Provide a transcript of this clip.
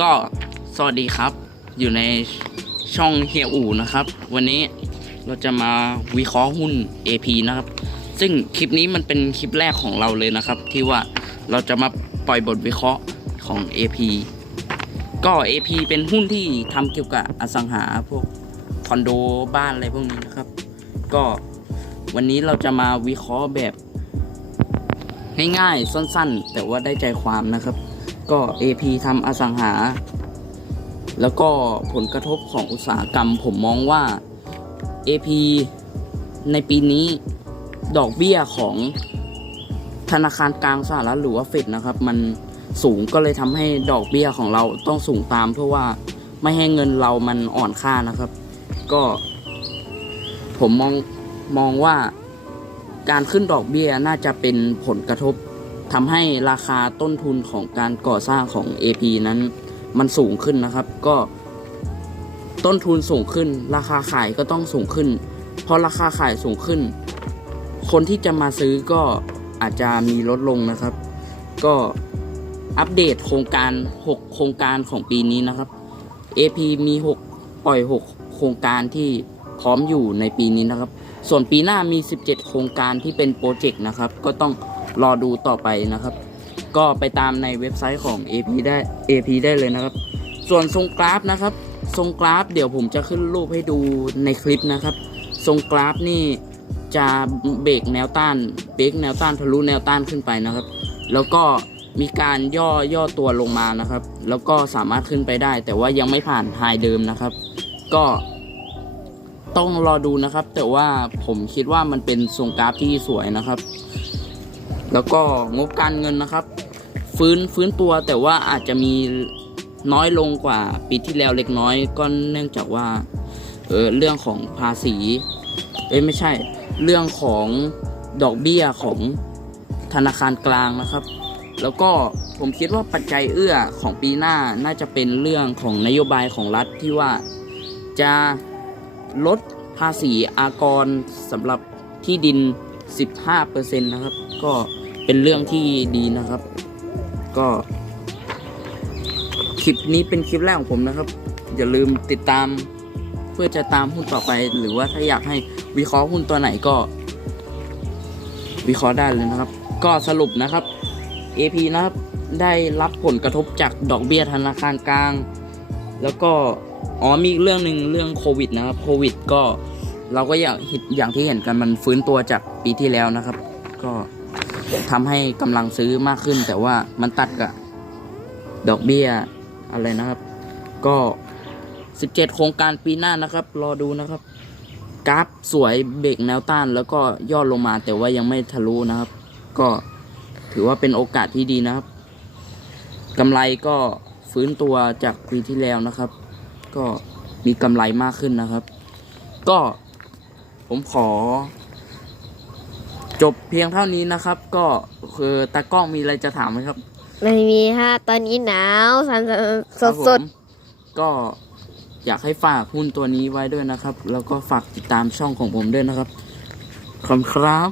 ก็สวัสดีครับ อยู่ในช่องเฮียอู่นะครับ วันนี้เราจะมาวิเคราะห์หุ้น AP นะครับ ซึ่งคลิปนี้มันเป็นคลิปแรกของเราเลยนะครับ ที่ว่าเราจะมาปล่อยบทวิเคราะห์ของ AP ก็ AP เป็นหุ้นที่ทำเกี่ยวกับอสังหาพวกคอนโดบ้านอะไรพวกนี้นะครับ ก็วันนี้เราจะมาวิเคราะห์แบบง่ายๆ สั้นๆ แต่ว่าได้ใจความนะครับ ก็ AP ทำอสังหา แล้วก็ผลกระทบของอุตสาหกรรม ผมมองว่า AP ในปีนี้ดอกเบี้ยของธนาคารกลางสหรัฐหรือว่าเฟดนะครับ มันสูงก็เลยทำให้ดอกเบี้ยของเราต้องสูงตามเพื่อว่าไม่ให้เงินเรามันอ่อนค่านะครับ ก็ ผมมองมองว่าการขึ้นดอกเบี้ยน่าจะเป็นผลกระทบ ทำให้ราคาต้นทุนของการก่อสร้างของ AP นั้นมันสูงขึ้นนะครับ ก็ต้นทุนสูงขึ้น ราคาขายก็ต้องสูงขึ้น เพอราคาขายสูงขึ้น คนที่จะมาซื้อก็อาจจะมีลดลงนะครับ ก็อัปเดตโครงการ 6 โครงการของปีนี้นะครับ AP มี 6 ปล่อย 6 โครงการที่พร้อมอยู่ในปีนี้นะครับ ส่วนปีหน้ามี 17 โครงการที่เป็นโปรเจกต์นะครับ ก็ต้อง รอดูต่อไปนะครับ ก็ไปตามในเว็บไซต์ของ AP ได้ AP ได้เลยนะครับ ส่วนทรงกราฟนะครับ ทรงกราฟ เดี๋ยวผมจะขึ้นรูปให้ดูในคลิปนะครับ ทรงกราฟนี่จะเบรกแนวต้านเบรกแนวต้านทะลุแนวต้านขึ้นไปนะครับ แล้วก็มีการย่อย่อตัวลงมานะครับ แล้วก็สามารถขึ้นไปได้ แต่ว่ายังไม่ผ่านไฮเดิมนะครับ ก็ต้องรอดูนะครับ แต่ว่าผมคิดว่ามันเป็นทรงกราฟที่สวยนะครับ แล้วก็งบการเงินนะครับ ฟื้นฟื้นตัวแต่ว่าอาจจะมีน้อยลงกว่าปีที่แล้วเล็กน้อย ก็เนื่องจากว่าเออเรื่องของภาษีเอ้ยไม่ใช่ เรื่องของดอกเบี้ยของธนาคารกลางนะครับ แล้วก็ผมคิดว่าปัจจัยเอื้อของปีหน้าน่าจะเป็นเรื่องของนโยบายของรัฐที่ว่าจะลดภาษีอากรสำหรับที่ดิน 15%นะครับ ก็ เป็นเรื่องที่ดีนะครับ ก็คลิปนี้เป็นคลิปแรกของผมนะครับ อย่าลืมติดตามเพื่อจะตามหุ้นต่อไป หรือว่าถ้าอยากให้วิเคราะห์หุ้นตัวไหนก็ วิเคราะห์ได้เลยนะครับ ก็สรุปนะครับ AP นะครับได้รับผลกระทบจากดอกเบี้ยธนาคารกลาง แล้วก็อ๋อมีอีกเรื่องหนึ่งเรื่องโควิดนะครับโควิดก็เราก็อย่างอย่างที่เห็นกันมันฟื้นตัวจากปีที่แล้วนะครับ ก็ ทำให้กำลังซื้อมากขึ้น แต่ว่ามันตัดกับดอกเบี้ยอะไรนะครับ ก็17โครงการปีหน้านะครับ รอดูนะครับ กราฟสวยเบรกแนวต้าน แล้วก็ย่อลงมาแต่ว่ายังไม่ทะลุนะครับ ก็ถือว่าเป็นโอกาสที่ดีนะครับกำไรก็ฟื้นตัวจากปีที่แล้วนะครับ ก็มีกำไรมากขึ้นนะครับ ก็ผมขอ จบเพียงเท่านี้นะครับ ก็คือตากล้องมีอะไรจะถามไหมครับ ไม่มีฮะตอนนี้หนาวสันสครัดบสผดมก็อยากให้ฝากหุ้นตัวนี้ไว้ด้วยนะครับ แล้วก็ฝากติดตามช่องของผมด้วยนะครับขอบคุณครับ